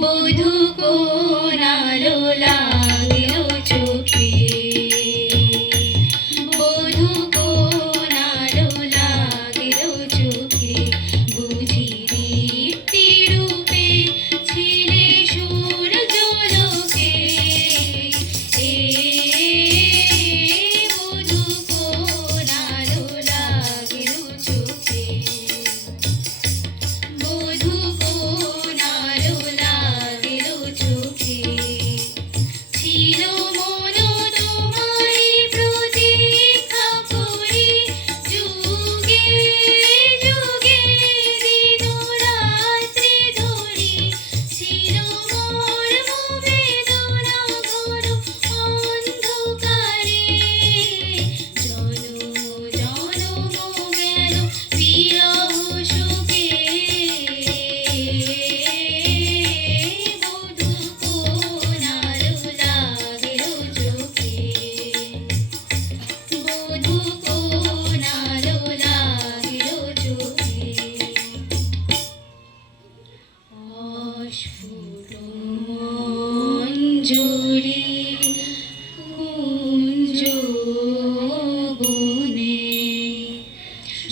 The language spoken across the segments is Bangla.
বধূ কোন আলো লাগলো চোখে, বধূ কোন আলো লাগলো চোখে, বুঝি দীপ্তি রূপে ছিলে সূর্যালোকে। বধূ কোন আলো লাগলো চোখে, বধূ কোন আলো লাগলো চোখে, ছিল মন তোমারি প্রতীক্ষা করি, যুগে যুগে দিন রাত্রি ধরি, ছিল মর্ম বেদনা ঘোর অন্ধকারে, জনম জনম গেল বিরহ সুখে। বধূ কোন আলো লাগলো চোখে, বধূ কোন আলো লাগলো চোখে। অস্ফুট মঞ্জরি কুঞ্জ বনে,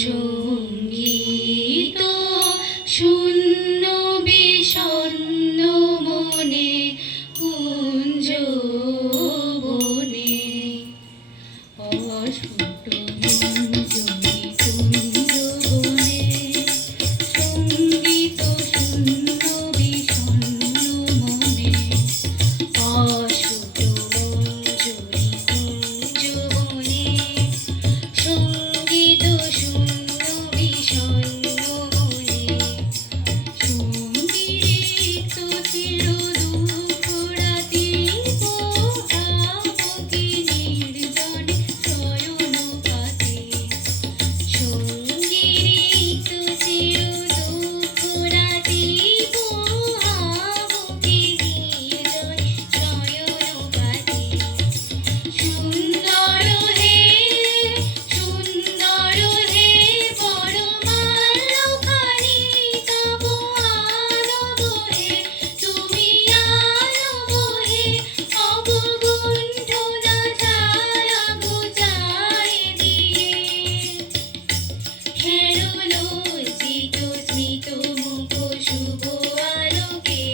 সঙ্গীত শূন্য বিষণ্ণ মনে কুঞ্জ বনে। অস্ফুট মঞ্জরি কুঞ্জ বনে, সঙ্গীত শূন্য বিষণ্ণ মনে। অস্ফুট মঞ্জরি কুঞ্জ বনে, সঙ্গীত শূন্য বিষণ্ণ মনে। সঙ্গীত ছিল দুঃখ রাতি পোহাবকি নির্জনে শয়নপাতে। সঙ্গীত ছিল দুঃখ রাতি পোহাবকি নির্জনে শয়নপাতে। সুন্দর হে সুন্দর হে পরমাল্লখানি, তব আনব হে তুমি আনব হে, অবগুণ্ঠনা ছায়া ঘুচায় দিয়ে। হেরো লজ্জিত স্মিত মুখ শুভ আলোকে,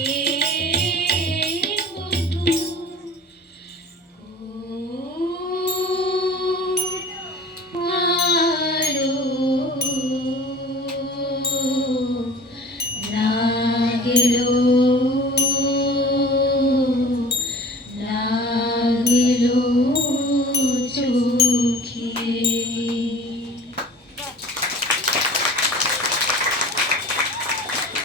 বধূ আলো লাগলো